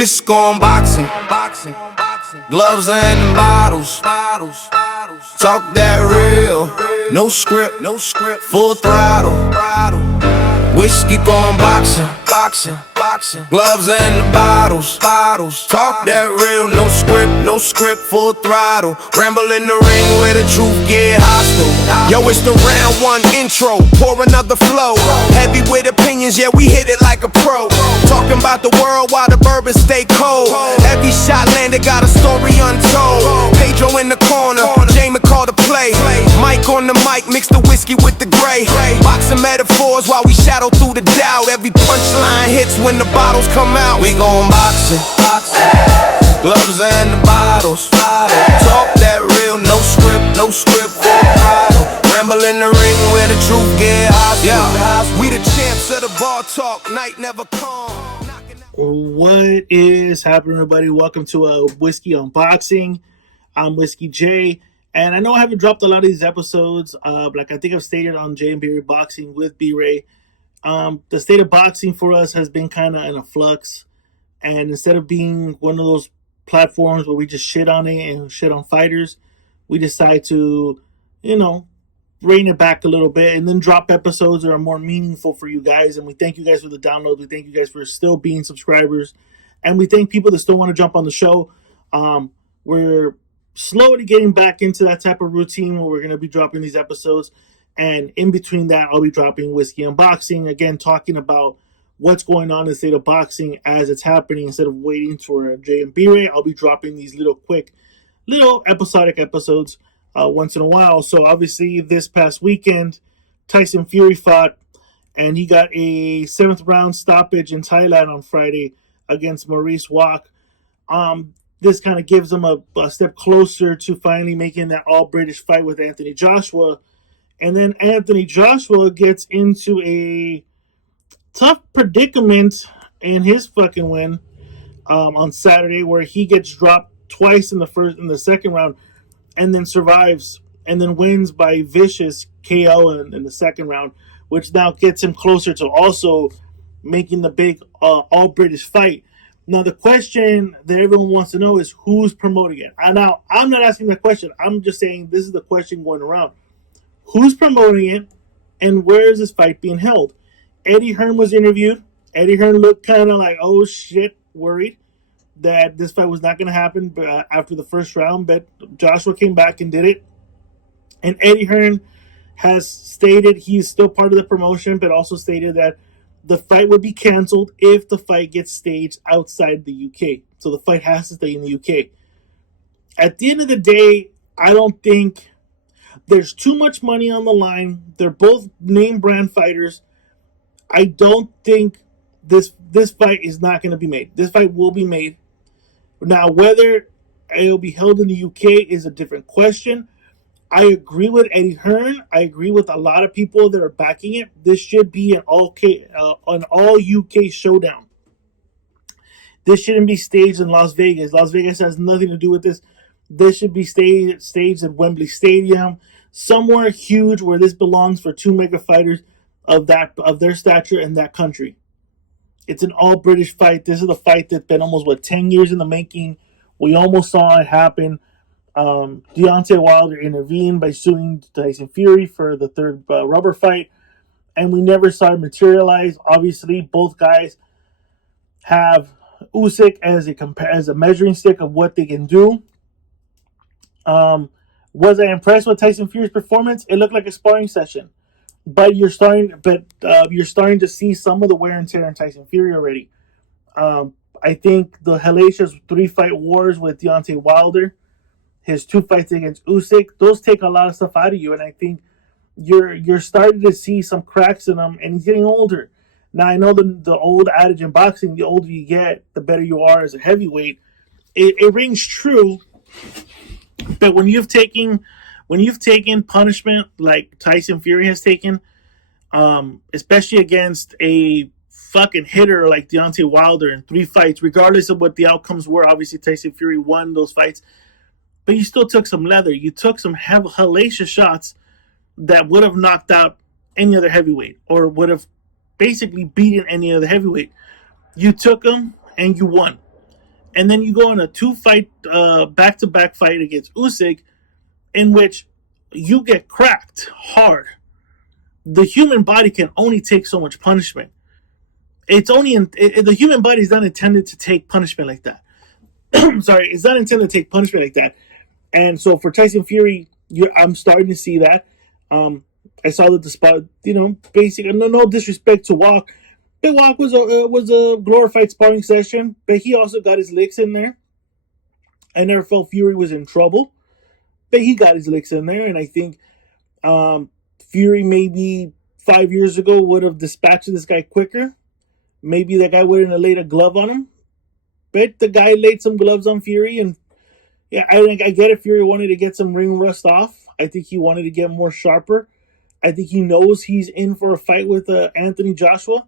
Whisk on boxing, gloves and bottles. Talk that real, no script, full throttle. Whiskey on boxing, gloves and the bottles. Talk that real, no script, full throttle. Ramble in the ring where the truth get hostile. Yo, it's the round one intro, pour another flow. Heavy with opinions, yeah, we hit it like a pro. Talking about the world while the bourbon stay cold. Every shot landed got a story untold. Pedro in the corner, Jamie called the play. Mike on the mic, mix the whiskey with the gray. Boxing metaphors while we shadow through the doubt. Every punchline hits when the bottles come out. We gon' boxing, gloves and the bottles. Talk that real, no script, full throttle. Ramble in the ring where the truth get hostile. We the champs of the bar talk, night never calm. What is happening, everybody? Welcome to a Whiskey Unboxing. I'm Whiskey J, and I know I haven't dropped a lot of these episodes. Like I think I've stated on J and B Boxing with B-Ray. The state of boxing for us has been kind of in a flux, and instead of being one of those platforms where we just shit on it and shit on fighters, we decide to, rein it back a little bit and then drop episodes that are more meaningful for you guys. And we thank you guys for the downloads. We thank you guys for still being subscribers, and we thank people that still want to jump on the show. We're slowly getting back into that type of routine where we're going to be dropping these episodes. And in between that, I'll be dropping Whiskey Unboxing, again, talking about what's going on in the state of boxing as it's happening. Instead of waiting for J and B-Ray, I'll be dropping these little episodic episodes once in a while. So obviously this past weekend, Tyson Fury fought, and he got a 7th round stoppage in Thailand on Friday against Maurice Wach. This kind of gives him a step closer to finally making that all-British fight with Anthony Joshua. And then Anthony Joshua gets into a tough predicament in his fucking win on Saturday, where he gets dropped twice in the second round, and then survives and then wins by vicious KO in the second round, which now gets him closer to also making the big all-British fight. Now, the question that everyone wants to know is who's promoting it. Now, I'm not asking that question. I'm just saying this is the question going around. Who's promoting it, and where is this fight being held? Eddie Hearn was interviewed. Eddie Hearn looked kind of like, oh shit, worried that this fight was not going to happen after the first round, but Joshua came back and did it. And Eddie Hearn has stated he's still part of the promotion, but also stated that the fight would be canceled if the fight gets staged outside the UK. So the fight has to stay in the UK. At the end of the day, I don't think there's too much money on the line. They're both name brand fighters. I don't think this fight is not going to be made. This fight will be made. Now, whether it'll be held in the UK is a different question. I agree with Eddie Hearn. I agree with a lot of people that are backing it. This should be an all UK showdown. This shouldn't be staged in Las Vegas. Las Vegas has nothing to do with this. This should be staged at Wembley Stadium, somewhere huge where this belongs for two mega fighters of their stature in that country. It's an all-British fight. This is a fight that's been almost, 10 years in the making. We almost saw it happen. Deontay Wilder intervened by suing Tyson Fury for the third rubber fight, and we never saw it materialize. Obviously, both guys have Usyk as a measuring stick of what they can do. Was I impressed with Tyson Fury's performance? It looked like a sparring session. But you're starting to see some of the wear and tear in Tyson Fury already. I think the hellacious 3-fight wars with Deontay Wilder, his 2 fights against Usyk, those take a lot of stuff out of you, and I think you're starting to see some cracks in him, and he's getting older. Now, I know the old adage in boxing, the older you get, the better you are as a heavyweight. It rings true, but when you've taken punishment like Tyson Fury has taken, especially against a fucking hitter like Deontay Wilder in 3 fights, regardless of what the outcomes were. Obviously, Tyson Fury won those fights, but you still took some leather. You took some hellacious shots that would have knocked out any other heavyweight, or would have basically beaten any other heavyweight. You took them and you won. And then you go on a 2-fight, back-to-back fight against Usyk, in which you get cracked hard. The human body can only take so much punishment. The human body is not intended to take punishment like that. Sorry, it's not intended to take punishment like that. And so for Tyson Fury, I'm starting to see that. I saw that the spot, basic. No disrespect to Walk, but Walk was a glorified sparring session. But he also got his licks in there. I never felt Fury was in trouble, but he got his licks in there. And I think Fury maybe 5 years ago would have dispatched this guy quicker. Maybe that guy wouldn't have laid a glove on him. But the guy laid some gloves on Fury, and yeah, I get it. Fury wanted to get some ring rust off. I think he wanted to get more sharper. I think he knows he's in for a fight with Anthony Joshua.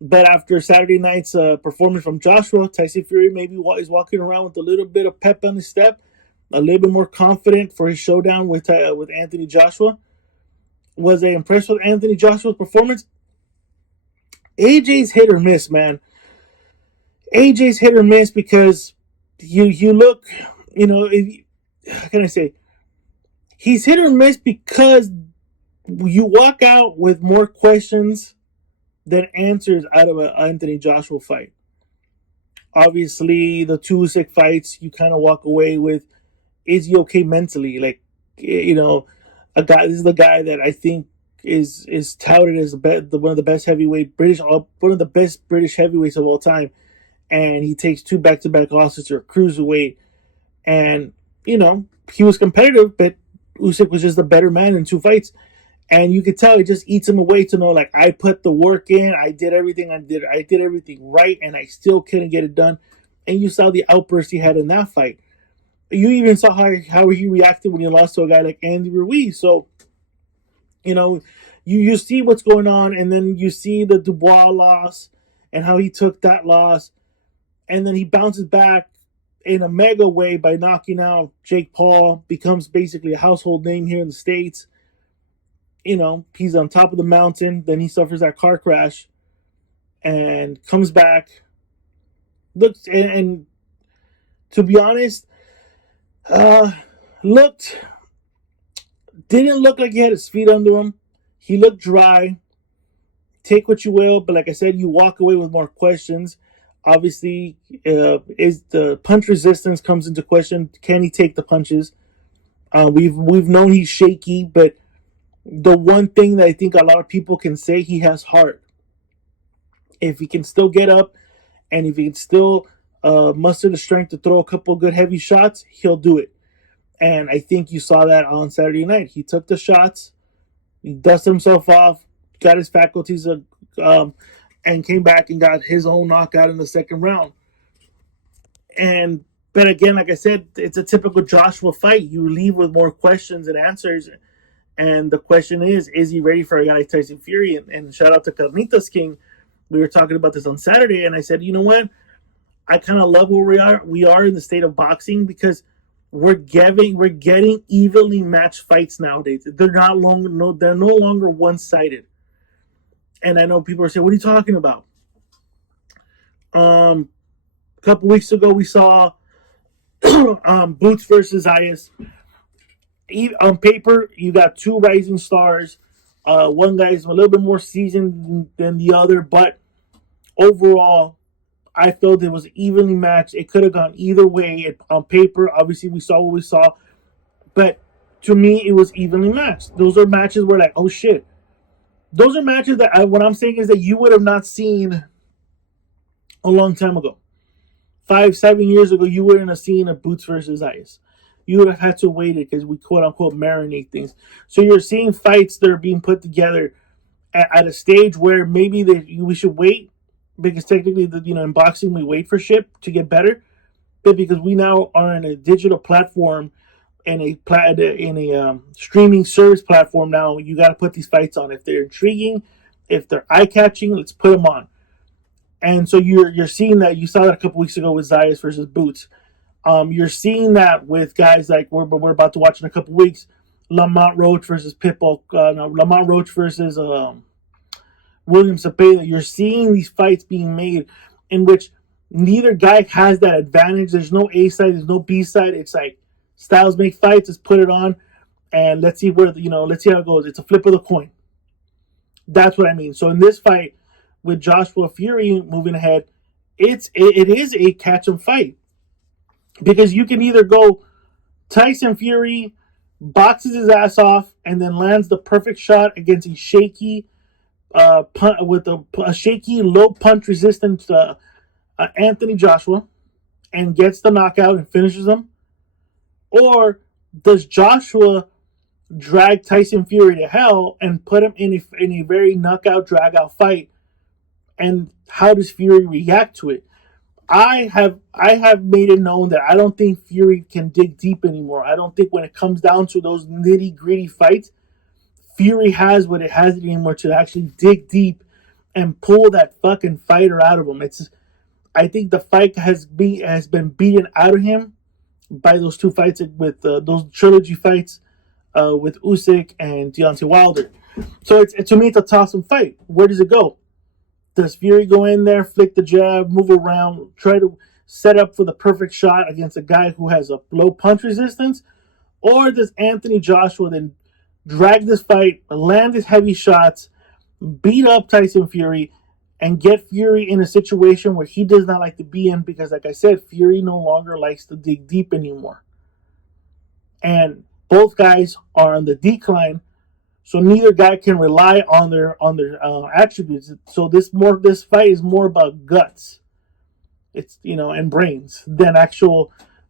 But after Saturday night's performance from Joshua, Tyson Fury maybe is walking around with a little bit of pep on his step, a little bit more confident for his showdown with Anthony Joshua. Was I impressed with Anthony Joshua's performance? AJ's hit or miss, man. AJ's hit or miss because you look, how can I say? He's hit or miss because you walk out with more questions than answers out of an Anthony Joshua fight. Obviously, the two Usyk fights, you kind of walk away with, is he okay mentally? Like, a guy. This is the guy that I think is touted as one of the best British heavyweights of all time, and he takes 2 back-to-back losses to a cruiserweight, and he was competitive, but Usyk was just a better man in 2 fights. And you could tell it just eats him away to know, like, I put the work in, I did everything I did everything right, and I still couldn't get it done. And you saw the outburst he had in that fight. You even saw how he reacted when he lost to a guy like Andy Ruiz. So, you see what's going on, and then you see the Dubois loss and how he took that loss, and then he bounces back in a mega way by knocking out Jake Paul, becomes basically a household name here in the States. He's on top of the mountain. Then he suffers that car crash and comes back. Looks, and to be honest, didn't look like he had his feet under him. He looked dry. Take what you will, but like I said, you walk away with more questions. Obviously, is the punch resistance comes into question. Can he take the punches? We've known he's shaky, but the one thing that I think a lot of people can say, he has heart. If he can still get up, and if he can still muster the strength to throw a couple good heavy shots, he'll do it. And I think you saw that on Saturday night. He took the shots, he dusted himself off, got his faculties, and came back and got his own knockout in the second round. But again, like I said, it's a typical Joshua fight. You leave with more questions and answers. And the question is he ready for a guy like Tyson Fury? And shout out to Carnitas King. We were talking about this on Saturday, and I said, you know what? I kind of love where we are. We are in the state of boxing because we're getting evenly matched fights nowadays. They're no longer one-sided. And I know people are saying, what are you talking about? A couple weeks ago, we saw Boots versus Zayas. On paper, you got 2 rising stars. One guy's a little bit more seasoned than the other, but overall, I felt it was evenly matched. It could have gone either way. On paper, obviously, we saw what we saw, but to me, it was evenly matched. Those are matches where, like, oh shit. Those are matches that what I'm saying is that you would have not seen a long time ago. 5-7 years ago, you wouldn't have seen a Boots versus Ice. You would have had to wait it because we quote unquote marinate things. So you're seeing fights that are being put together at a stage where maybe we should wait, because technically, in boxing we wait for shit to get better, but because we now are in a digital platform and a streaming service platform now, you got to put these fights on. If they're intriguing, if they're eye catching, let's put them on. And so you're seeing that. You saw that a couple weeks ago with Zayas versus Boots. You're seeing that with guys like we're about to watch in a couple weeks, Lamont Roach versus Pitbull, Lamont Roach versus William Cepeda. You're seeing these fights being made in which Neither guy has that advantage. There's no A side, there's no B side. It's like styles make fights. Let's put it on and let's see let's see how it goes. It's a flip of the coin. That's what I mean. So in this fight with Joshua Fury moving ahead, it is a catch 'em fight because you can either go Tyson Fury boxes his ass off and then lands the perfect shot against a shaky with a shaky low punch resistant Anthony Joshua and gets the knockout and finishes him, or does Joshua drag Tyson Fury to hell and put him in a very knockout drag out fight, and how does Fury react to it? I have made it known that I don't think Fury can dig deep anymore. I don't think when it comes down to those nitty gritty fights, Fury has what it has anymore to actually dig deep and pull that fucking fighter out of him. I think the fight has been beaten out of him by those two fights with those trilogy fights with Usyk and Deontay Wilder. So to me, it's a toss-up fight. Where does it go? Does Fury go in there, flick the jab, move around, try to set up for the perfect shot against a guy who has a low punch resistance? Or does Anthony Joshua then drag this fight, land his heavy shots, beat up Tyson Fury, and get Fury in a situation where he does not like to be in? Because, like I said, Fury no longer likes to dig deep anymore. And both guys are on the decline. So neither guy can rely on their attributes. So this fight is more about guts, and brains than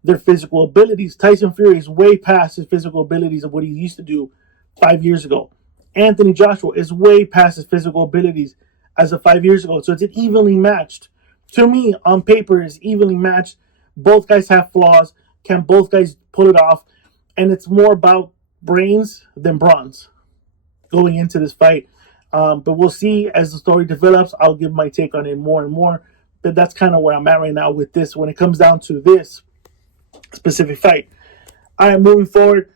their physical abilities. Tyson Fury is way past his physical abilities of what he used to do 5 years ago. Anthony Joshua is way past his physical abilities as of 5 years ago. So it's an evenly matched. To me, on paper, it's evenly matched. Both guys have flaws. Can both guys pull it off? And it's more about brains than bronze going into this fight. But we'll see as the story develops. I'll give my take on it more and more. But that's kind of where I'm at right now with this when it comes down to this specific fight. All right, moving forward.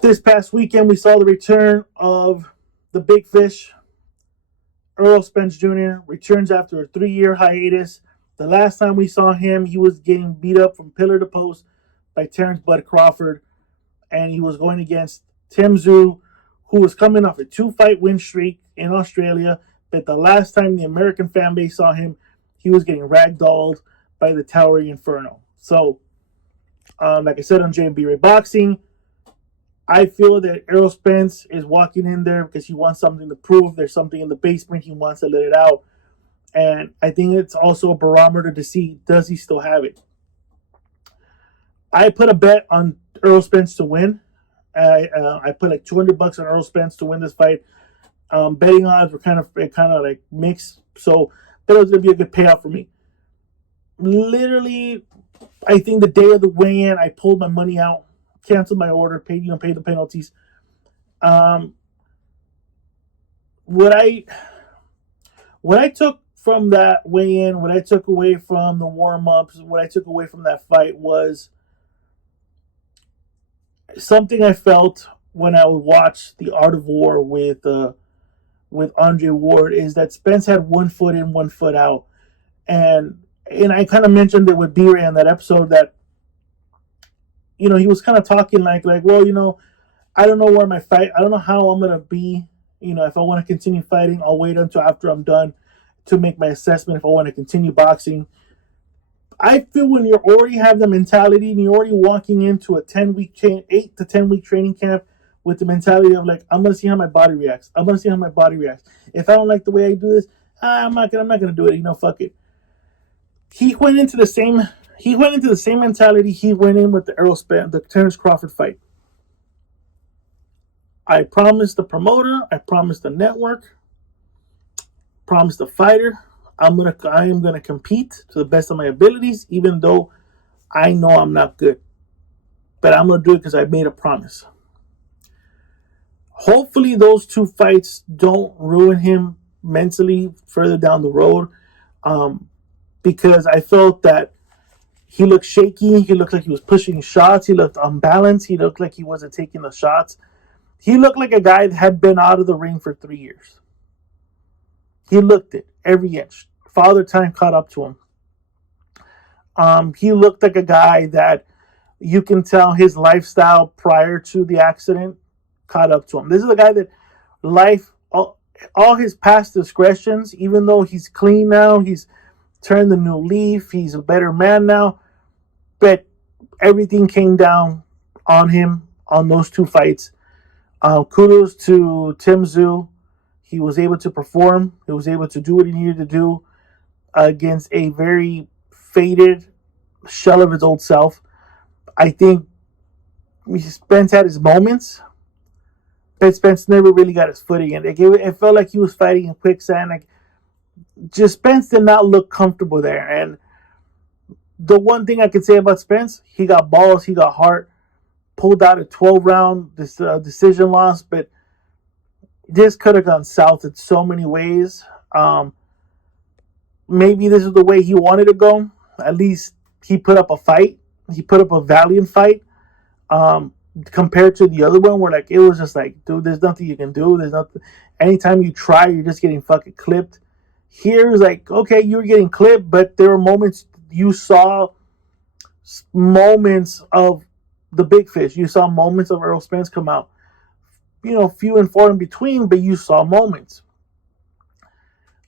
This past weekend, we saw the return of the big fish. Errol Spence Jr. returns after a 3-year hiatus. The last time we saw him, he was getting beat up from pillar to post by Terrence Bud Crawford. And he was going against Tim Tszyu, who was coming off a 2-fight win streak in Australia. But the last time the American fan base saw him, he was getting ragdolled by the Towering Inferno. So, like I said on JMB Boxing, I feel that Errol Spence is walking in there because he wants something to prove. There's something in the basement. He wants to let it out. And I think it's also a barometer to see, does he still have it? I put a bet on Errol Spence to win. I put like $200 on Errol Spence to win this fight. Betting odds were kind of like mixed, so that was gonna be a good payout for me. Literally, I think the day of the weigh-in, I pulled my money out, canceled my order, paid the penalties. What I took from that weigh-in, what I took away from the warm-ups, what I took away from that fight was something I felt when I would watch The Art of War with Andre Ward, is that Spence had 1 foot in, 1 foot out. And I kind of mentioned it with B-Ray in that episode that, he was kind of talking like, well, I don't know where my fight, I don't know how I'm going to be, if I want to continue fighting, I'll wait until after I'm done to make my assessment if I want to continue boxing. I feel when you already have the mentality and you're already walking into a 8 to 10 week training camp with the mentality of like, I'm going to see how my body reacts. If I don't like the way I do this, I'm not gonna do it. Fuck it. He went into the same mentality he went in with the Terrence Crawford fight. I promised the promoter, I promised the network, promised the fighter, I am gonna compete to the best of my abilities, even though I know I'm not good. But I'm gonna do it because I made a promise. Hopefully those 2 fights don't ruin him mentally further down the road. Because I felt that he looked shaky. He looked like he was pushing shots. He looked unbalanced. He looked like he wasn't taking the shots. He looked like a guy that had been out of the ring for 3 years. He looked it every inch. Father Time caught up to him. He looked like a guy that you can tell his lifestyle prior to the accident caught up to him. This is a guy that life, all his past discretions, even though he's clean now, he's turned the new leaf, he's a better man now, but everything came down on him on those two fights. Kudos to Tim Tszyu. He was able to perform. He was able to do what he needed to do against a very faded shell of his old self. I think Spence had his moments, but Spence never really got his footing. And it felt like he was fighting in quicksand. Like, just Spence did not look comfortable there. And the one thing I can say about Spence, he got balls, he got heart, pulled out a 12-round decision loss, but this could have gone south in so many ways. Maybe this is the way he wanted to go. At least he put up a fight. He put up a valiant fight. Compared to the other one, where like it was just like, dude, there's nothing you can do. There's nothing. Anytime you try, you're just getting fucking clipped. Here is like, okay, you were getting clipped, but there were moments you saw moments of the big fish. You saw moments of Errol Spence come out. Few and far in between, but you saw moments.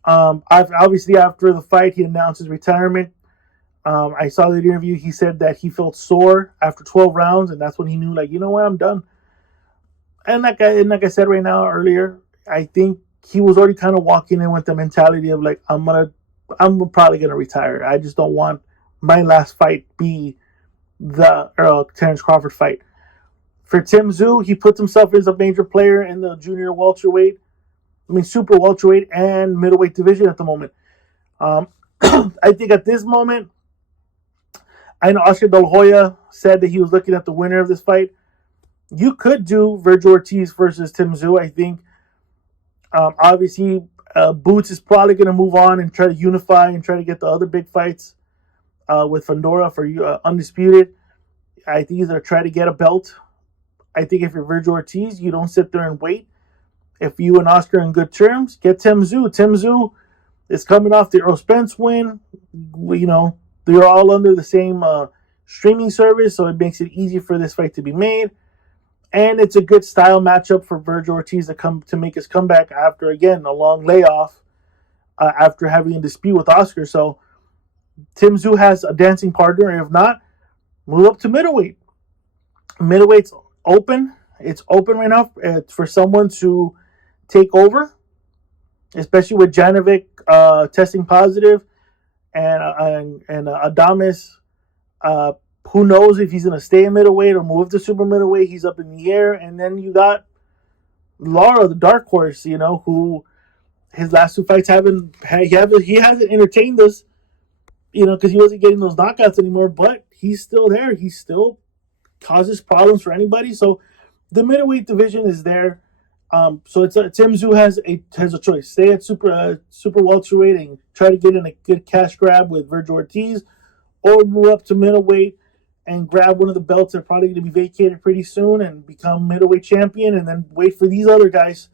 Obviously, after the fight, he announced his retirement. I saw the interview. He said that he felt sore after 12 rounds, and that's when he knew, like, you know what, I'm done. And like I said right now earlier, I think he was already kind of walking in with the mentality of like, I'm probably gonna retire. I just don't want my last fight be the Terence Crawford fight. For Tim Tszyu, he puts himself as a major player in the junior welterweight, super welterweight and middleweight division at the moment. I think at this moment, I know Oscar De La Hoya said that he was looking at the winner of this fight. You could do Vergil Ortiz versus Tim Tszyu. I think obviously Boots is probably going to move on and try to unify and try to get the other big fights with Fundora for Undisputed. I think he's going to try to get a belt. I think if you're Vergil Ortiz, you don't sit there and wait. If you and Oscar are in good terms, get Tim Tszyu. Tim Tszyu is coming off the Errol Spence win. They're all under the same streaming service, so it makes it easy for this fight to be made. And it's a good style matchup for Vergil Ortiz to make his comeback after, again, a long layoff after having a dispute with Oscar. So Tim Tszyu has a dancing partner. If not, move up to middleweight. Middleweight's open. It's open right now for someone to take over, especially with Janovic testing positive and Adames. Who knows if he's going to stay in middleweight or move to super middleweight? He's up in the air. And then you got Lara, the dark horse, who his last two fights he hasn't entertained us, because he wasn't getting those knockouts anymore. But he's still there. He still causes problems for anybody. So the middleweight division is there. So it's Tim Tszyu has a choice: stay at super welterweight and try to get in a good cash grab with Vergil Ortiz, or move up to middleweight and grab one of the belts that are probably going to be vacated pretty soon and become middleweight champion, and then wait for these other guys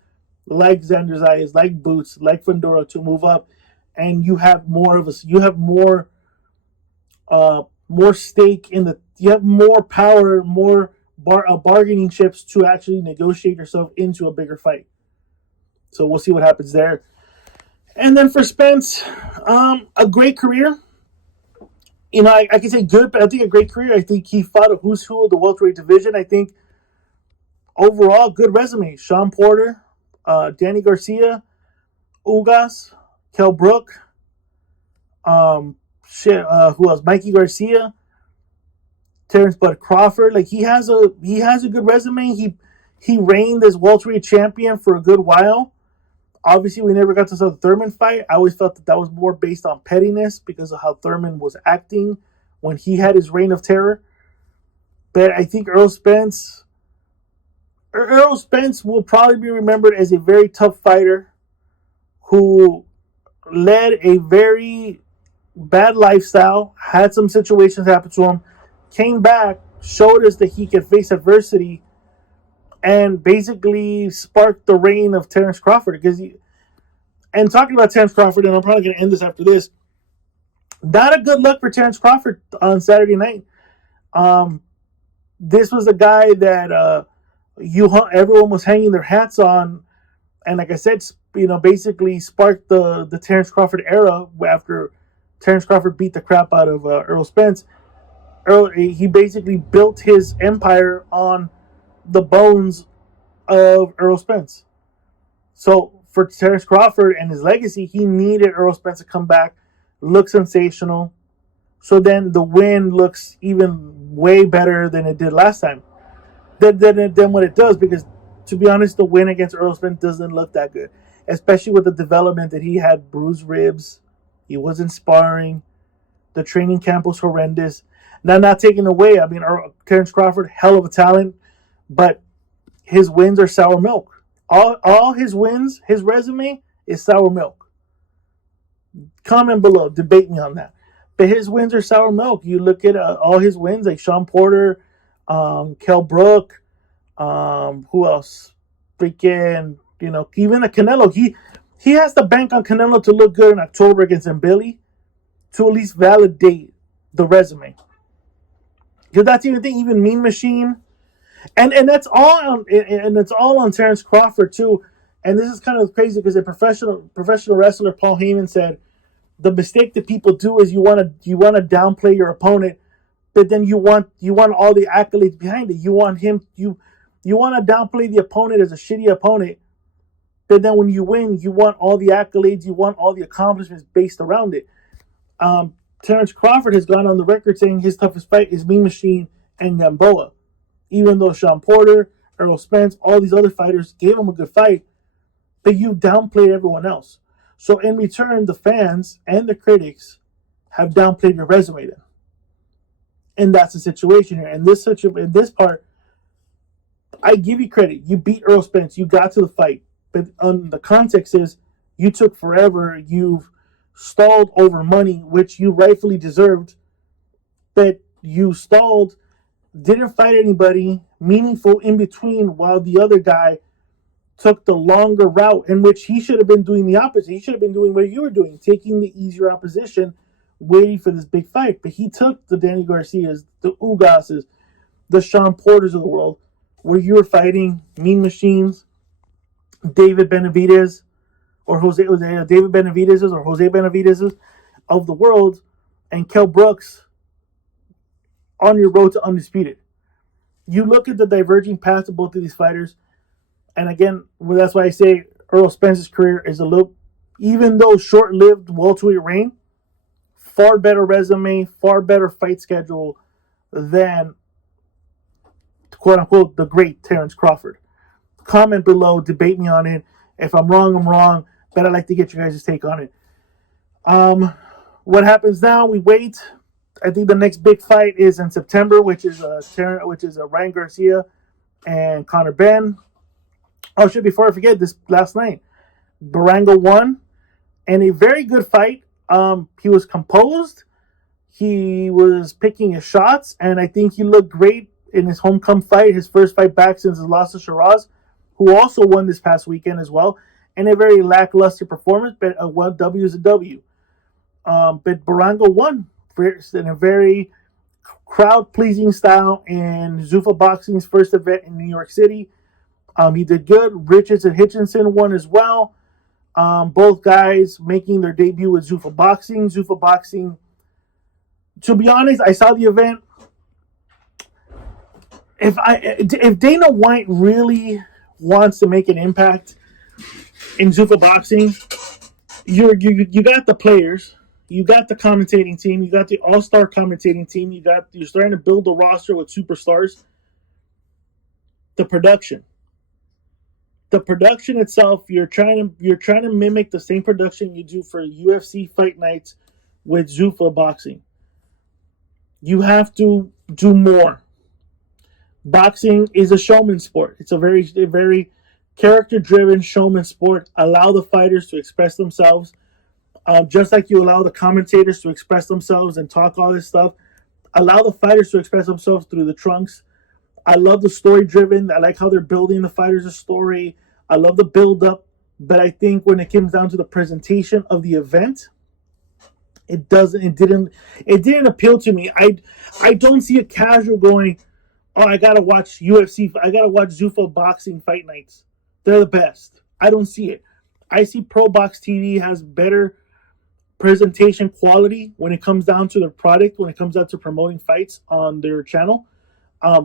like Xander Zayas, like Boots, like Fundora to move up, and you have more stake in you have more power, more bargaining chips to actually negotiate yourself into a bigger fight. So we'll see what happens there. And then for Spence, a great career. I can say good, but I think a great career. I think he fought a who's who of the welterweight division. I think overall, good resume. Sean Porter, Danny Garcia, Ugas, Kell Brook, who else? Mikey Garcia, Terence Bud Crawford. Like he has a good resume. He reigned as welterweight champion for a good while. Obviously, we never got to see the Thurman fight. I always felt that was more based on pettiness because of how Thurman was acting when he had his reign of terror. But I think Errol Spence will probably be remembered as a very tough fighter who led a very bad lifestyle, had some situations happen to him, came back, showed us that he could face adversity, and basically sparked the reign of Terence Crawford. And talking about Terence Crawford, and I'm probably going to end this after this, Not a good look for Terrence Crawford on Saturday night. This was a guy that everyone was hanging their hats on, and like I said, basically sparked the Terrence Crawford era after Terrence Crawford beat the crap out of Errol Spence. He basically built his empire on the bones of Errol Spence. So for Terrence Crawford and his legacy, he needed Errol Spence to come back, look sensational. So then the win looks even way better than it did last time. Than what it does, because to be honest, the win against Errol Spence doesn't look that good, especially with the development that he had bruised ribs. He wasn't sparring. The training camp was horrendous. Now, not taking away, I mean, Terrence Crawford, hell of a talent, but his wins are sour milk. All his wins, his resume is sour milk. Comment below, debate me on that. But his wins are sour milk. You look at all his wins, like Sean Porter, Kell Brook, who else? Freaking, even the Canelo. He has to bank on Canelo to look good in October against Mbili to at least validate the resume. Because that's even the thing, even Mean Machine, and that's all on, and it's all on Terrence Crawford too. And this is kind of crazy because a professional wrestler, Paul Heyman, said the mistake that people do is you want to downplay your opponent, but then you want all the accolades behind it. You want to downplay the opponent as a shitty opponent, but then when you win, you want all the accolades, you want all the accomplishments based around it. Terrence Crawford has gone on the record saying his toughest fight is Mean Machine and Gamboa, even though Sean Porter, Errol Spence, all these other fighters gave him a good fight, but you downplayed everyone else. So in return, the fans and the critics have downplayed your resume then. And that's the situation here. In this part, I give you credit. You beat Errol Spence. You got to the fight. But the context is you took forever. You've stalled over money, which you rightfully deserved. But you stalled, didn't fight anybody meaningful in between, while the other guy took the longer route, in which he should have been doing the opposite. He should have been doing what you were doing, taking the easier opposition, waiting for this big fight. But he took the Danny Garcias, the Ugases, the Sean Porters of the world, where you were fighting Mean Machines, David Benavidez, or Jose Benavidez's of the world, and Kell Brooks on your road to undisputed. You look at the diverging paths of both of these fighters, and again, that's why I say Errol Spence's career is a little, even though short-lived welterweight reign, far better resume, far better fight schedule than, quote-unquote, the great Terrence Crawford. Comment below, debate me on it. If I'm wrong, I'm wrong, but I'd like to get you guys' take on it. What happens now? We wait. I think the next big fight is in September, which is Ryan Garcia and Conor Benn. Oh shit! Before I forget, this last night, Barango won, and a very good fight. He was composed. He was picking his shots, and I think he looked great in his homecoming fight, his first fight back since his loss to Shiraz, who also won this past weekend as well, and a very lackluster performance, but a W is a W. But Barango won in a very crowd-pleasing style in ZUFFA Boxing's first event in New York City. He did good. Richards and Hitchinson won as well. Both guys making their debut with ZUFFA Boxing. ZUFFA Boxing, to be honest, I saw the event. If Dana White really wants to make an impact in ZUFFA Boxing, you got the players, you got the commentating team, you got the all-star commentating team, you're starting to build a roster with superstars. The production itself, you're trying to mimic the same production you do for UFC fight nights with ZUFFA Boxing. You have to do more. Boxing is a showman sport. It's a very character-driven showman sport. Allow the fighters to express themselves, just like you allow the commentators to express themselves and talk all this stuff. Allow the fighters to express themselves through the trunks. I love the story-driven. I like how they're building the fighters' story. I love the build-up. But I think when it comes down to the presentation of the event, It didn't appeal to me. I don't see a casual going, oh, I gotta watch UFC. I gotta watch Zuffa Boxing Fight Nights. They're the best. I don't see it. I see Pro Box TV has better presentation quality when it comes down to their product, when it comes down to promoting fights on their channel.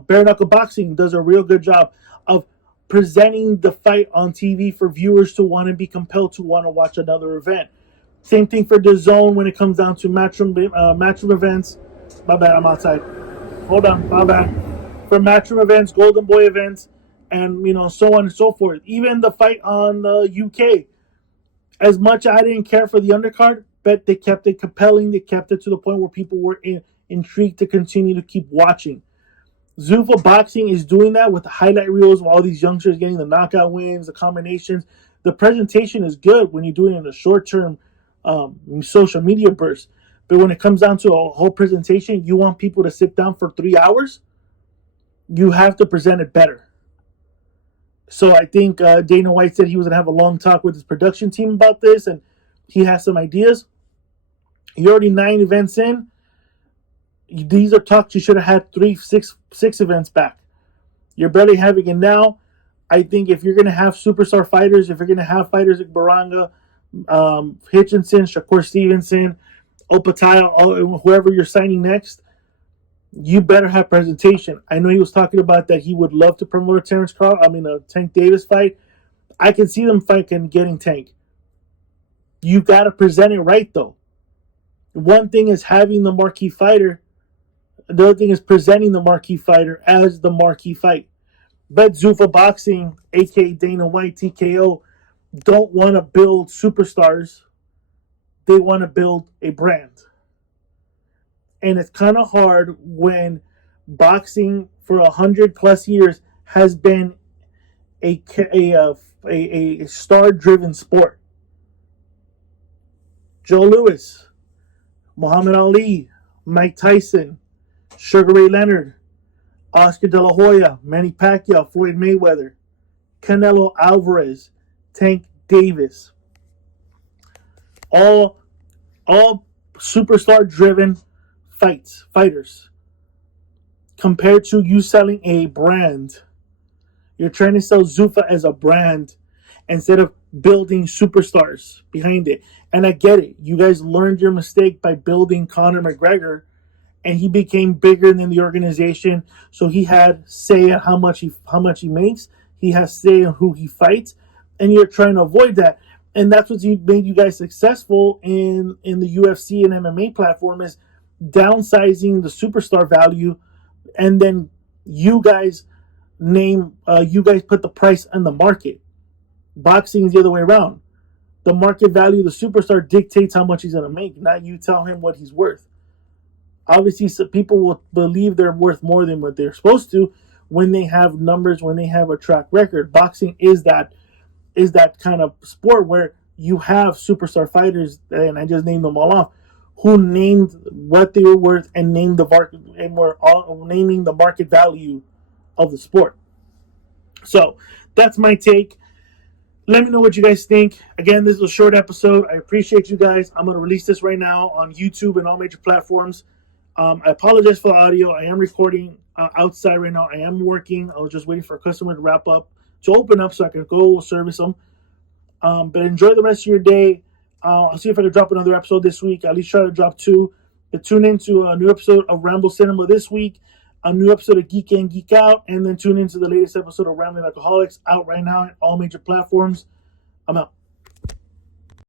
Bare Knuckle Boxing does a real good job of presenting the fight on TV for viewers to want to be compelled to want to watch another event. Same thing for the Zone when it comes down to matchroom events. My bad, I'm outside. Hold on, my bad. For matchroom events, Golden Boy events, and so on and so forth. Even the fight on the UK. As much as I didn't care for the undercard, but they kept it compelling. They kept it to the point where people were intrigued to continue to keep watching. Zuffa Boxing is doing that with the highlight reels of all these youngsters getting the knockout wins, the combinations. The presentation is good when you do it in a short-term social media burst. But when it comes down to a whole presentation, you want people to sit down for 3 hours, you have to present it better. So I think Dana White said he was going to have a long talk with his production team about this, and he has some ideas. You're already 9 events in. These are talks you should have had 6 events back. You're barely having it now. I think if you're going to have superstar fighters, if you're going to have fighters like Baranga, Hitchinson, Shakur Stevenson, Opataya, whoever you're signing next, you better have presentation. I know he was talking about that he would love to promote a Tank Davis fight. I can see them getting Tank. You got to present it right, though. One thing is having the marquee fighter. The other thing is presenting the marquee fighter as the marquee fight. But Zuffa Boxing, a.k.a. Dana White, TKO, don't want to build superstars. They want to build a brand. And it's kind of hard when boxing for 100+ years has been a star-driven sport. Joe Louis, Muhammad Ali, Mike Tyson, Sugar Ray Leonard, Oscar De La Hoya, Manny Pacquiao, Floyd Mayweather, Canelo Alvarez, Tank Davis. All superstar-driven fighters. Compared to you selling a brand. You're trying to sell Zuffa as a brand instead of building superstars behind it. And I get it. You guys learned your mistake by building Conor McGregor, and he became bigger than the organization. So he had say at how much he makes. He has say on who he fights, and you're trying to avoid that. And that's what's made you guys successful in the UFC and MMA platform, is downsizing the superstar value, and then you guys put the price on the market. Boxing is the other way around. The market value of the superstar dictates how much he's going to make, not you tell him what he's worth. Obviously, some people will believe they're worth more than what they're supposed to when they have numbers, when they have a track record. Boxing is that kind of sport where you have superstar fighters, and I just named them all off, who named what they were worth and named the market, and were all naming the market value of the sport. So that's my take. Let me know what you guys think. Again, this is a short episode. I appreciate you guys. I'm going to release this right now on YouTube and all major platforms. I apologize for the audio. I am recording outside right now. I am working. I was just waiting for a customer to open up so I can go service them. But enjoy the rest of your day. I'll see if I can drop another episode this week. At least try to drop 2. But tune in to a new episode of Ramble Cinema this week, a new episode of Geek In, Geek Out, and then tune into the latest episode of Rambling Alcoholics, out right now on all major platforms. I'm out.